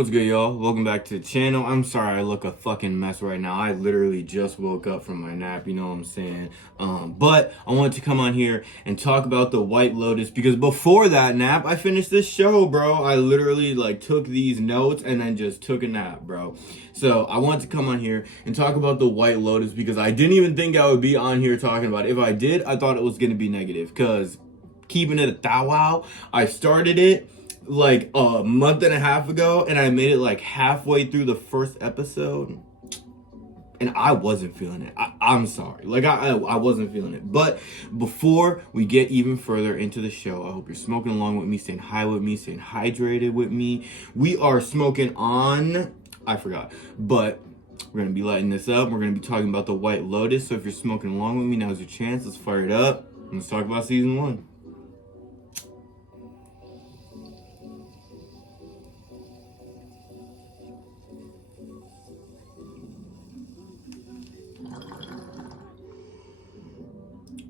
What's good, y'all? Welcome back to the channel. I'm sorry I look a fucking mess right now. I literally just woke up from my nap, you know what I'm saying? But I wanted to come on here and talk about the White Lotus because before that nap, I finished this show, bro. I literally took these notes and then just took a nap, bro. So I wanted to come on here and talk about the White Lotus because I didn't even think I would be on here talking about it. If I did, I thought it was going to be negative because keeping it a thou wow, I started it like a month and a half ago and I made it like halfway through the first episode and I wasn't feeling it. I'm sorry. I wasn't feeling it. But before we get even further into the show, I hope you're smoking along with me, staying high with me, staying hydrated with me. We are smoking on, I forgot, but we're going to be lighting this up. We're going to be talking about the White Lotus. So if you're smoking along with me, now's your chance. Let's fire it up. Let's talk about season 1.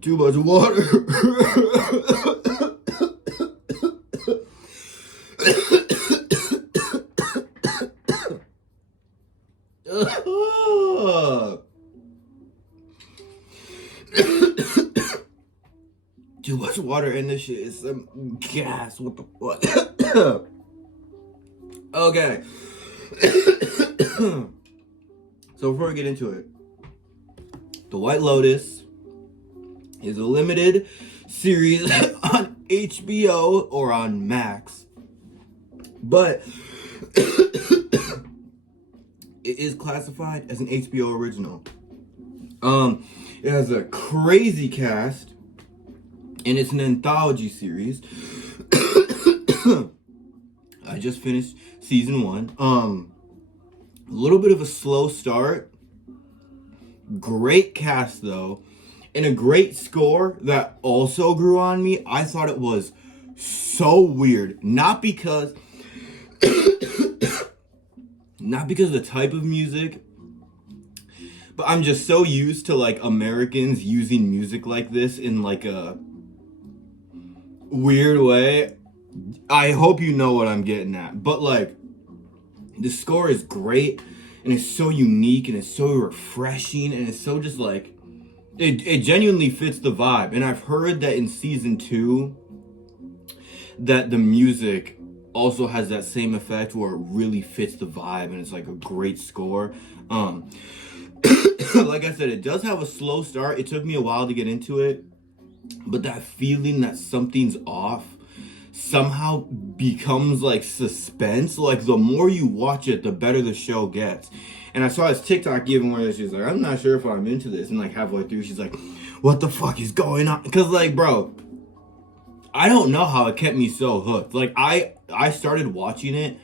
Too much water. Too much water in this shit is some gas. What the fuck? Okay. So before we get into it, the White Lotus is a limited series on HBO or on Max, but it is classified as an HBO original. It has a crazy cast, and it's an anthology series. I just finished season 1. A little bit of a slow start. Great cast though. And a great score that also grew on me. I thought it was so weird. Not because of the type of music, but I'm just so used to Americans using music like this in a weird way. I hope you know what I'm getting at. But the score is great and it's so unique and it's so refreshing and it's so just it genuinely fits the vibe. And I've heard that in season 2 that the music also has that same effect where it really fits the vibe and it's a great score. Like I said, it does have a slow start. It took me a while to get into it, but that feeling that something's off somehow becomes suspense. The more you watch it, the better the show gets. And I saw this TikTok even where she's like, I'm not sure if I'm into this. And halfway through, she's like, what the fuck is going on? Because bro, I don't know how it kept me so hooked. I started watching it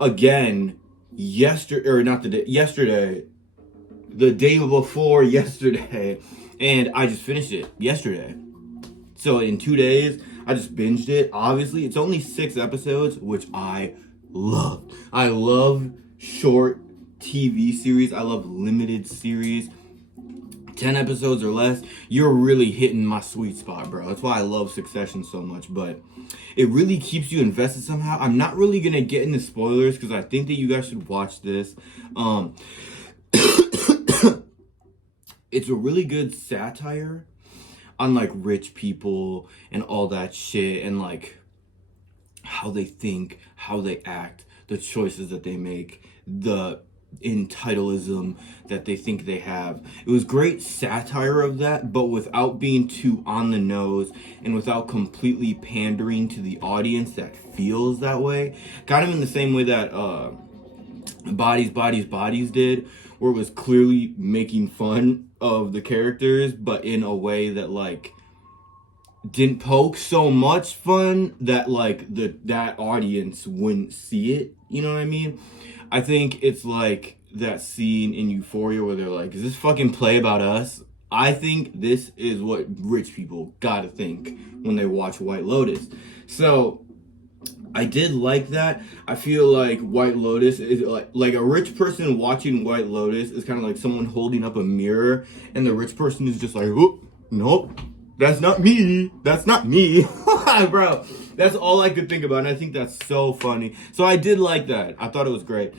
again yesterday, the day before yesterday. And I just finished it yesterday. So in 2 days, I just binged it. Obviously, it's only 6 episodes, which I love. I love short TV series. I love limited series. 10 episodes or less, you're really hitting my sweet spot, bro. That's why I love Succession so much, but it really keeps you invested somehow. I'm not really gonna get into spoilers because I think that you guys should watch this. It's a really good satire on rich people and all that shit and how they think, how they act, the choices that they make, the entitleism that they think they have. It was great satire of that, but without being too on the nose and without completely pandering to the audience that feels that way. Kind of in the same way that Bodies did, where it was clearly making fun of the characters, but in a way that didn't poke so much fun that that audience wouldn't see it. You know what I mean? I think it's that scene in Euphoria where they're like, is this fucking play about us? I think this is what rich people gotta think when they watch White Lotus. So I did like that. I feel like White Lotus is like a rich person watching White Lotus is kind of like someone holding up a mirror and the rich person is just like, oh, nope, that's not me. That's not me. Bro, That's all I could think about, and I think that's so funny. So I did like that. I thought it was great.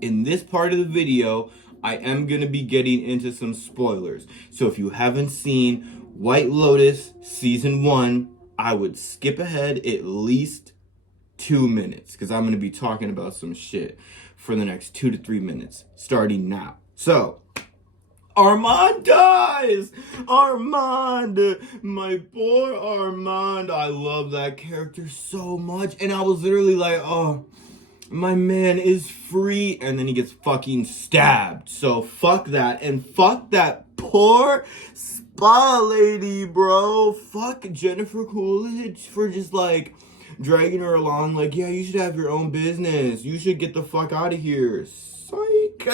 In this part of the video, I am going to be getting into some spoilers. So if you haven't seen White Lotus Season 1, I would skip ahead at least 2 minutes, because I'm going to be talking about some shit for the next 2 to 3 minutes, starting now. So, Armand dies! Armand! My poor Armand. I love that character so much. And I was literally like, oh, my man is free. And then he gets fucking stabbed. So fuck that. And fuck that poor spa lady, bro. Fuck Jennifer Coolidge for just like dragging her along. Like, yeah, you should have your own business. You should get the fuck out of here. Psych.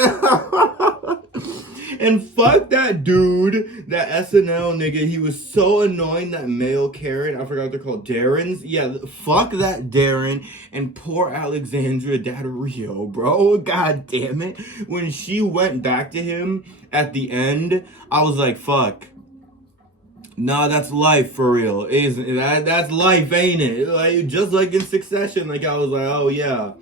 And fuck that dude, that SNL nigga. He was so annoying, that male Karen. I forgot what they're called. Darren's. Yeah, fuck that Darren. And poor Alexandra Daddario, bro. God damn it. When she went back to him at the end, I was like, fuck. Nah, that's life for real. Isn't that? That's life, ain't it? Like, just like in Succession. Like, I was like, oh yeah.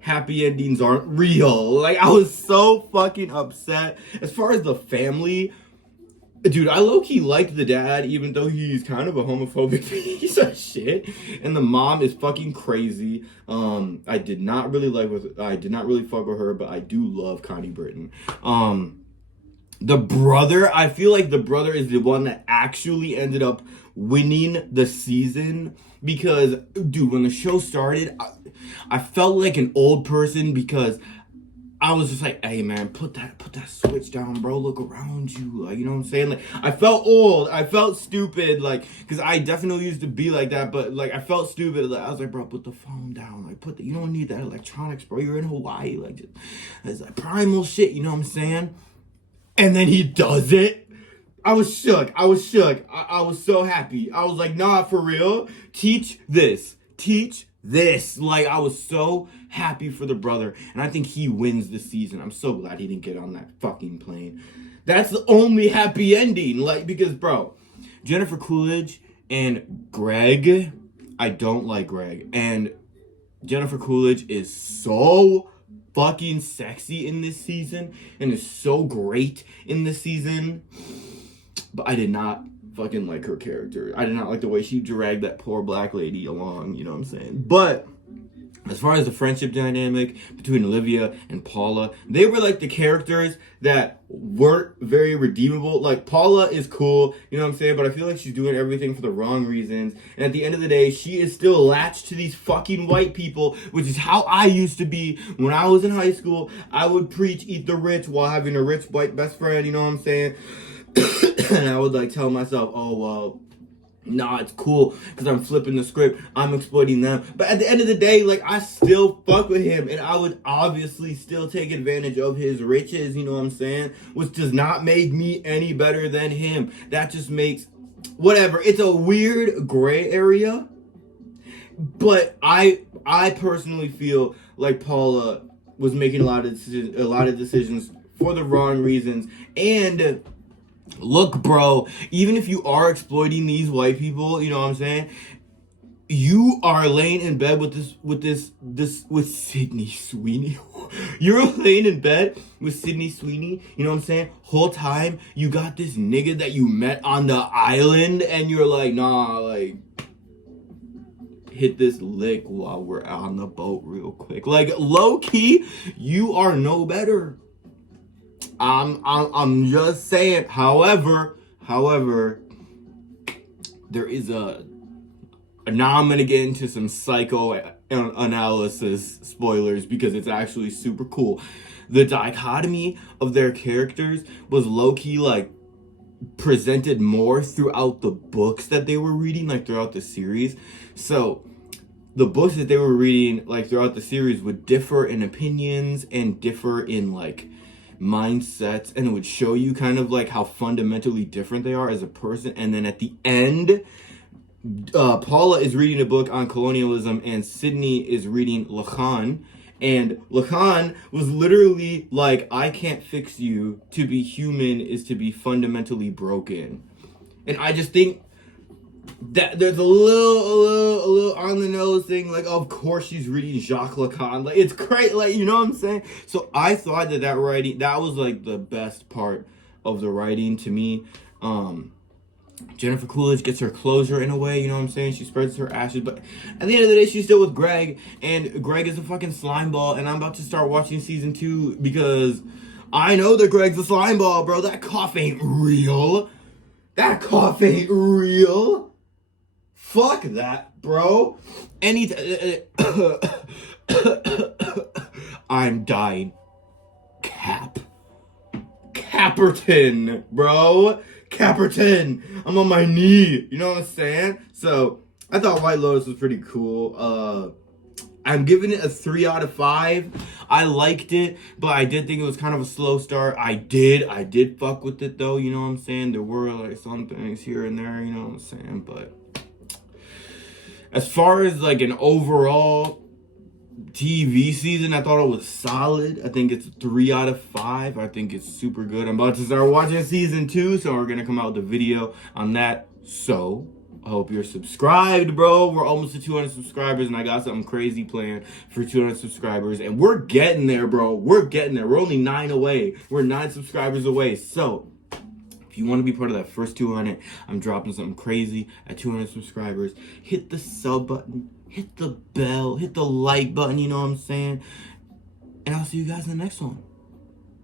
Happy endings aren't real. Like, I was so fucking upset. As far as the family, dude, I low-key liked the dad, even though he's kind of a homophobic piece of shit. And the mom is fucking crazy. I did not really fuck with her, but I do love Connie Britton. The brother, I feel like the brother is the one that actually ended up winning the season, because, dude, when the show started, I felt like an old person, because I was just like, hey man, put that switch down, bro. Look around you. Like, you know what I'm saying? Like, I felt old. I felt stupid. Like, because I definitely used to be like that, but like, I felt stupid. Like, I was like, bro, put the phone down. Like, you don't need that electronics, bro. You're in Hawaii. Like, just, it's like primal shit. You know what I'm saying? And then he does it. I was shook. I was so happy. I was like, nah, for real. Teach this. Like, I was so happy for the brother. And I think he wins the season. I'm so glad he didn't get on that fucking plane. That's the only happy ending. Like, because, bro, Jennifer Coolidge and Greg, I don't like Greg. And Jennifer Coolidge is so fucking sexy in this season and is so great in this season, but I did not fucking like her character. I did not like the way she dragged that poor black lady along, you know what I'm saying? But as far as the friendship dynamic between Olivia and Paula, they were like the characters that weren't very redeemable. Like, Paula is cool, you know what I'm saying? But I feel like she's doing everything for the wrong reasons. And at the end of the day, she is still latched to these fucking white people, which is how I used to be when I was in high school. I would preach eat the rich while having a rich white best friend, you know what I'm saying? And I would like tell myself, oh, well, nah, it's cool because I'm flipping the script. I'm exploiting them. But at the end of the day, like, I still fuck with him, and I would obviously still take advantage of his riches, you know what I'm saying? Which does not make me any better than him. That just makes, whatever. It's a weird gray area. But I personally feel like Paula was making a lot of decisions for the wrong reasons. And look, bro, even if you are exploiting these white people, you know what I'm saying? You are laying in bed with Sydney Sweeney. You're laying in bed with Sydney Sweeney, you know what I'm saying? Whole time you got this nigga that you met on the island, and you're like, nah, like, hit this lick while we're on the boat real quick. Like, low key, you are no better. I'm just saying. However, there is now I'm gonna get into some psychoanalysis spoilers, because it's actually super cool. The dichotomy of their characters was low-key like presented more throughout the books that they were reading, like throughout the series. So the books that they were reading, like throughout the series, would differ in opinions and differ in like mindsets, and it would show you kind of like how fundamentally different they are as a person. And then at the end, Paula is reading a book on colonialism, and Sydney is reading Lacan. And Lacan was literally like, I can't fix you. To be human is to be fundamentally broken. And I just think that there's a little on the nose thing. Like, of course she's reading Jacques Lacan. Like, it's great. Like, you know what I'm saying? So I thought that writing, that was like the best part of the writing to me. Jennifer Coolidge gets her closure in a way, you know what I'm saying? She spreads her ashes, but at the end of the day, she's still with Greg, and Greg is a fucking slime ball, and I'm about to start watching season 2 because I know that Greg's a slime ball, bro. That cough ain't real. That cough ain't real. Fuck that, bro. I'm dying. Capperton, bro. Capperton. I'm on my knee. You know what I'm saying? So, I thought White Lotus was pretty cool. I'm giving it a 3 out of 5. I liked it, but I did think it was kind of a slow start. I did fuck with it though, you know what I'm saying? There were like some things here and there, you know what I'm saying? But as far as like an overall TV season, I thought it was solid. I think it's a 3 out of 5. I think it's super good. I'm about to start watching season 2, so we're gonna come out with a video on that. So I hope you're subscribed, bro. We're almost to 200 subscribers, and I got something crazy planned for 200 subscribers. And we're getting there, bro. We're getting there. We're only 9 away. We're 9 subscribers away. So if you want to be part of that first 200, I'm dropping something crazy at 200 subscribers. Hit the sub button. Hit the bell. Hit the like button, you know what I'm saying? And I'll see you guys in the next one.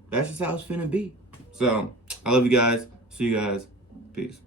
That's just how it's finna be. So, I love you guys. See you guys. Peace.